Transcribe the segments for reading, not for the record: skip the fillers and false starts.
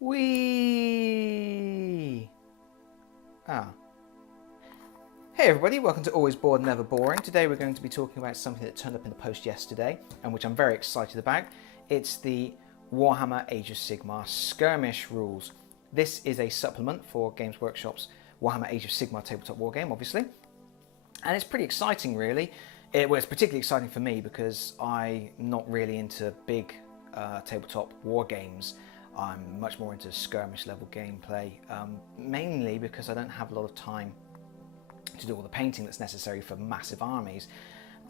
Whee! Ah. Hey everybody, welcome to Always Bored, Never Boring. Today we're going to be talking about something that turned up in the post yesterday and which I'm very excited about. It's the Warhammer Age of Sigmar Skirmish rules. This is a supplement for Games Workshop's Warhammer Age of Sigmar tabletop wargame, obviously. And it's pretty exciting, really. It's particularly exciting for me because I'm not really into big tabletop war games. I'm much more into skirmish level gameplay, mainly because I don't have a lot of time to do all the painting that's necessary for massive armies.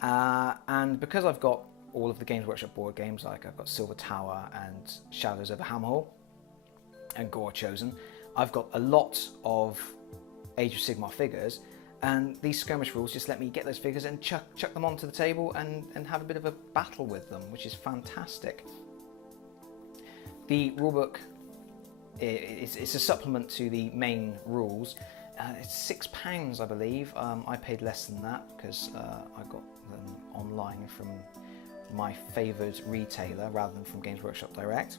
And because I've got all of the Games Workshop board games, like I've got Silver Tower and Shadows over Hammerhall and Gore Chosen, I've got a lot of Age of Sigmar figures, and these skirmish rules just let me get those figures and chuck them onto the table and have a bit of a battle with them, which is fantastic. The rulebook it's a supplement to the main rules. It's £6, I believe. I paid less than that because I got them online from my favoured retailer rather than from Games Workshop Direct.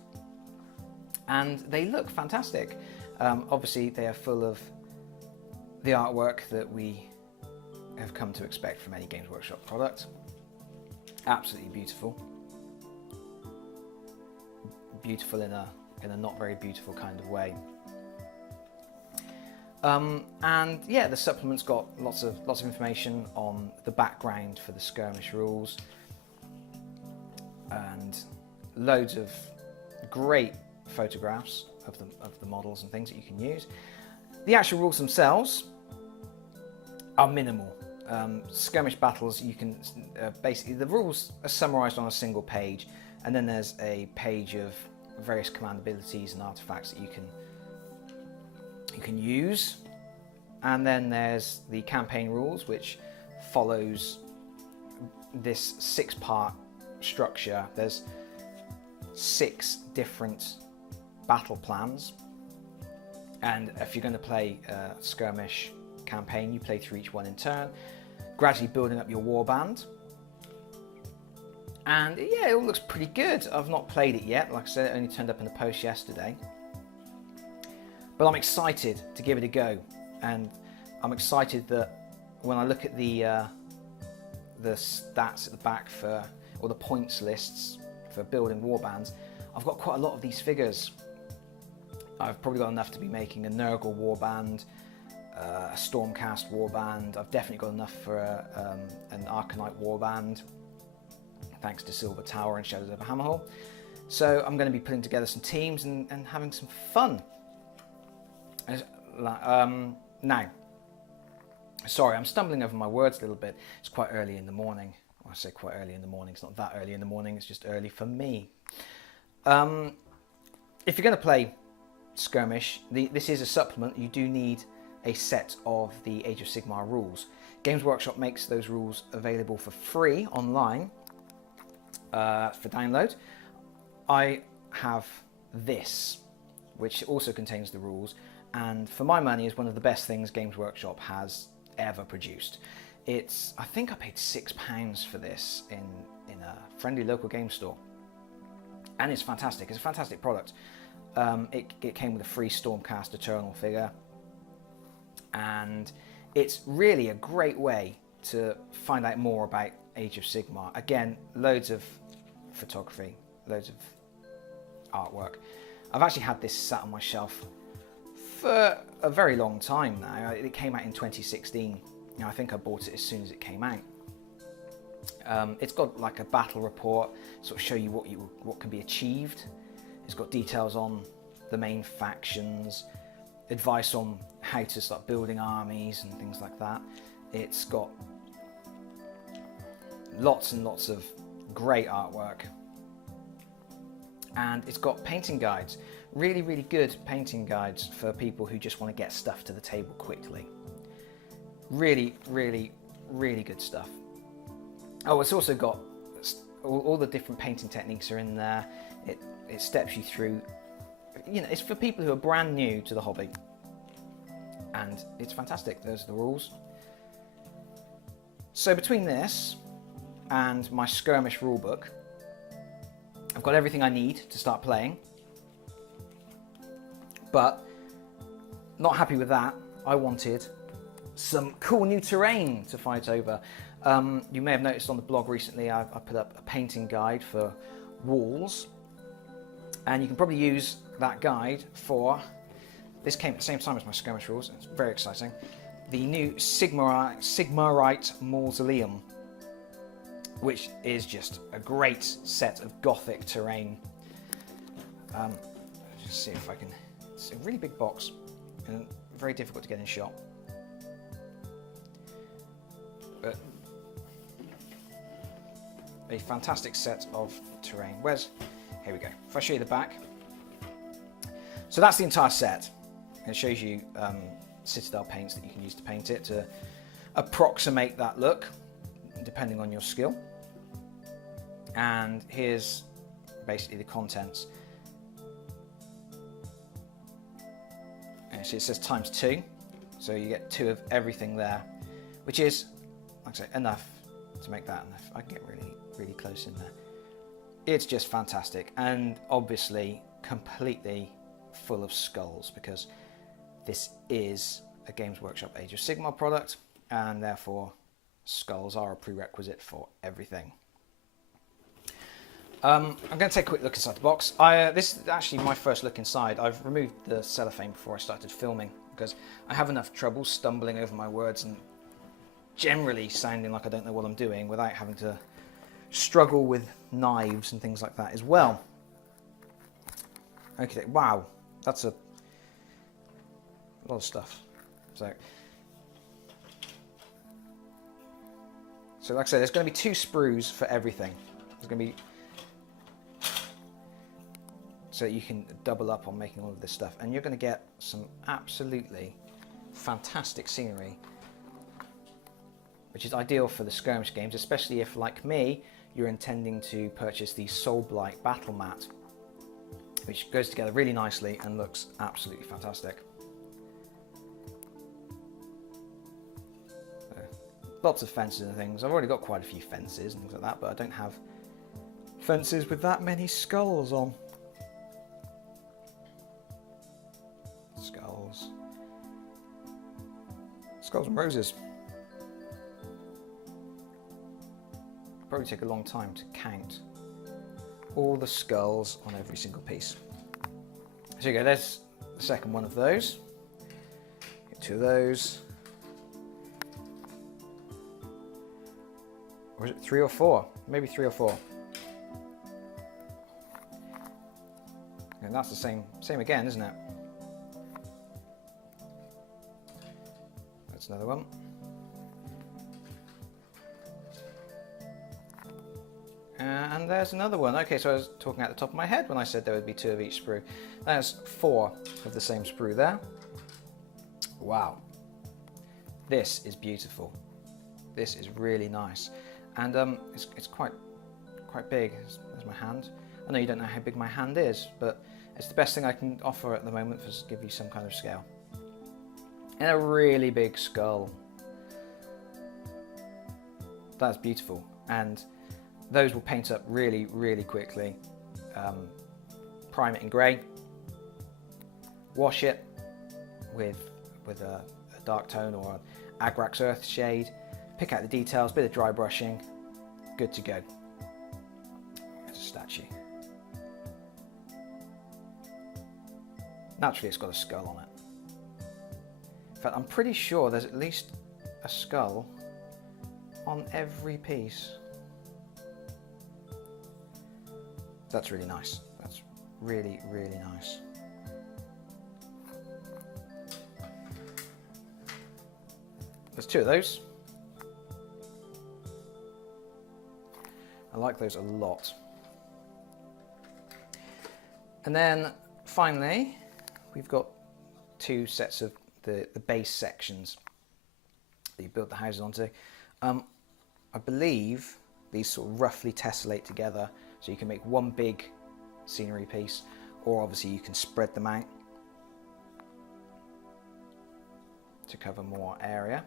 And they look fantastic. Obviously, they are full of the artwork that we have come to expect from any Games Workshop product. Absolutely beautiful. Beautiful in a not very beautiful kind of way. And yeah, the supplement's got lots of information on the background for the skirmish rules and loads of great photographs of the models and things that you can use. The actual rules themselves are minimal. Skirmish battles, you can basically, the rules are summarised on a single page, and then there's a page of various command abilities and artifacts that you can use. And then there's the campaign rules, which follows this 6-part structure. There's 6 different battle plans, and if you're going to play a skirmish campaign, you play through each one in turn, gradually building up your warband. And yeah, it all looks pretty good. I've not played it yet. Like I said, it only turned up in the post yesterday. But I'm excited to give it a go. And I'm excited that when I look at the stats at the back or the points lists for building warbands, I've got quite a lot of these figures. I've probably got enough to be making a Nurgle warband, a Stormcast warband. I've definitely got enough for an Arcanite warband, thanks to Silver Tower and Shadows over Hammerhall. So I'm going to be putting together some teams and having some fun. Now, sorry, I'm stumbling over my words a little bit. It's quite early in the morning. Well, I say quite early in the morning. It's not that early in the morning. It's just early for me. If you're going to play Skirmish, this is a supplement. You do need a set of the Age of Sigmar rules. Games Workshop makes those rules available for free online for download. I have this, which also contains the rules, and for my money is one of the best things Games Workshop has ever produced. I think I paid £6 for this in a friendly local game store, and it's fantastic. It's a fantastic product. It came with a free Stormcast Eternal figure, and it's really a great way to find out more about Age of Sigmar. Again, loads of photography, loads of artwork. I've actually had this sat on my shelf for a very long time now. It came out in 2016. I think I bought it as soon as it came out. It's got like a battle report, sort of show you what can be achieved. It's got details on the main factions, advice on how to start building armies and things like that. It's got lots and lots of great artwork, and it's got painting guides, really good painting guides for people who just want to get stuff to the table quickly. Really good stuff. Oh, it's also got all the different painting techniques are in there. It steps you through, it's for people who are brand new to the hobby, and it's fantastic. Those are the rules. So between this and my Skirmish rulebook, I've got everything I need to start playing. But not happy with that. I wanted some cool new terrain to fight over. You may have noticed on the blog recently I put up a painting guide for walls, and you can probably use that guide for, this came at the same time as my skirmish rules, it's very exciting, the new Sigmarite Mausoleum, which is just a great set of gothic terrain. Just see if I can, it's a really big box and very difficult to get in shot. But a fantastic set of terrain. Here we go. If I show you the back. So that's the entire set. It shows you Citadel paints that you can use to paint it to approximate that look, depending on your skill. And here's basically the contents. And so it says ×2, so you get 2 of everything there, which is, like I say, enough to make that enough. I can get really close in there. It's just fantastic, and obviously completely full of skulls, because this is a Games Workshop Age of Sigmar product, and therefore skulls are a prerequisite for everything. I'm going to take a quick look inside the box. This is actually my first look inside. I've removed the cellophane before I started filming, because I have enough trouble stumbling over my words and generally sounding like I don't know what I'm doing without having to struggle with knives and things like that as well. Okay, wow, that's a lot of stuff. So like I said, there's going to be 2 sprues for everything. There's going to be, so that you can double up on making all of this stuff, and you're going to get some absolutely fantastic scenery, which is ideal for the skirmish games, especially if, like me, you're intending to purchase the Soulblight battle mat, which goes together really nicely and looks absolutely fantastic. Lots of fences and things. I've already got quite a few fences and things like that, but I don't have fences with that many skulls on. Skulls and roses. Probably take a long time to count all the skulls on every single piece. So you go, there's the second one of those. Get 2 of those. Or is it 3 or 4? Maybe 3 or 4. And that's the same again, isn't it? That's another one. And there's another one. Okay, so I was talking at the top of my head when I said there would be 2 of each sprue. There's 4 of the same sprue there. Wow. This is beautiful. This is really nice. And it's quite big. There's my hand. I know you don't know how big my hand is, but it's the best thing I can offer at the moment to give you some kind of scale. And a really big skull. That's beautiful. And those will paint up really quickly. Prime it in grey. Wash it with a dark tone or an Agrax Earth shade. Pick out the details, bit of dry brushing. Good to go. There's a statue. Naturally, it's got a skull on it. In fact, I'm pretty sure there's at least a skull on every piece. That's really nice. That's really nice. There's 2 of those. I like those a lot. And then finally, we've got 2 sets of the base sections that you build the houses onto. I believe these sort of roughly tessellate together, so you can make one big scenery piece, or obviously you can spread them out to cover more area.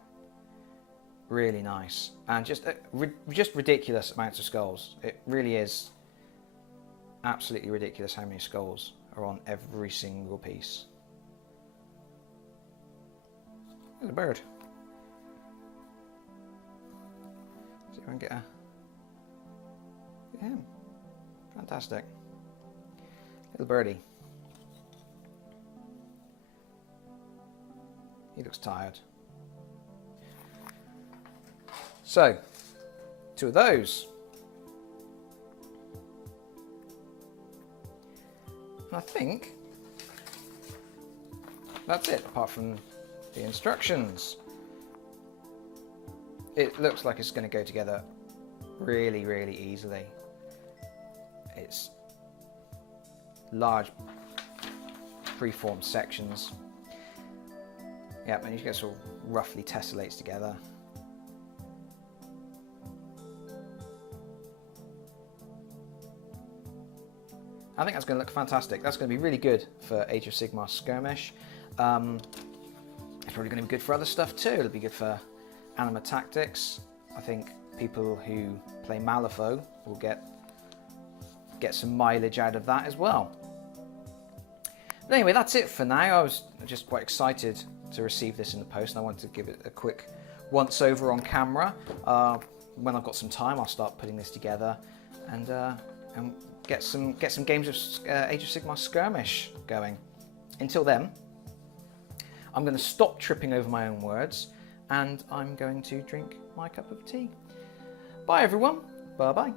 Really nice, and just ridiculous amounts of skulls. It really is absolutely ridiculous how many skulls are on every single piece. There's a bird. See if I can get him. Fantastic. Little birdie. He looks tired. So, 2 of those. And I think that's it, apart from the instructions. It looks like it's going to go together really, really easily. It's large preformed sections. Yep, and you get sort of roughly tessellates together. I think that's going to look fantastic. That's going to be really good for Age of Sigmar Skirmish. It's probably going to be good for other stuff too. It'll be good for Anima Tactics. I think people who play Malifaux will get some mileage out of that as well. But anyway, that's it for now. I was just quite excited to receive this in the post, and I wanted to give it a quick once over on camera. When I've got some time, I'll start putting this together and get some games of Age of Sigmar Skirmish going. Until then, I'm going to stop tripping over my own words, and I'm going to drink my cup of tea. Bye everyone. Bye bye.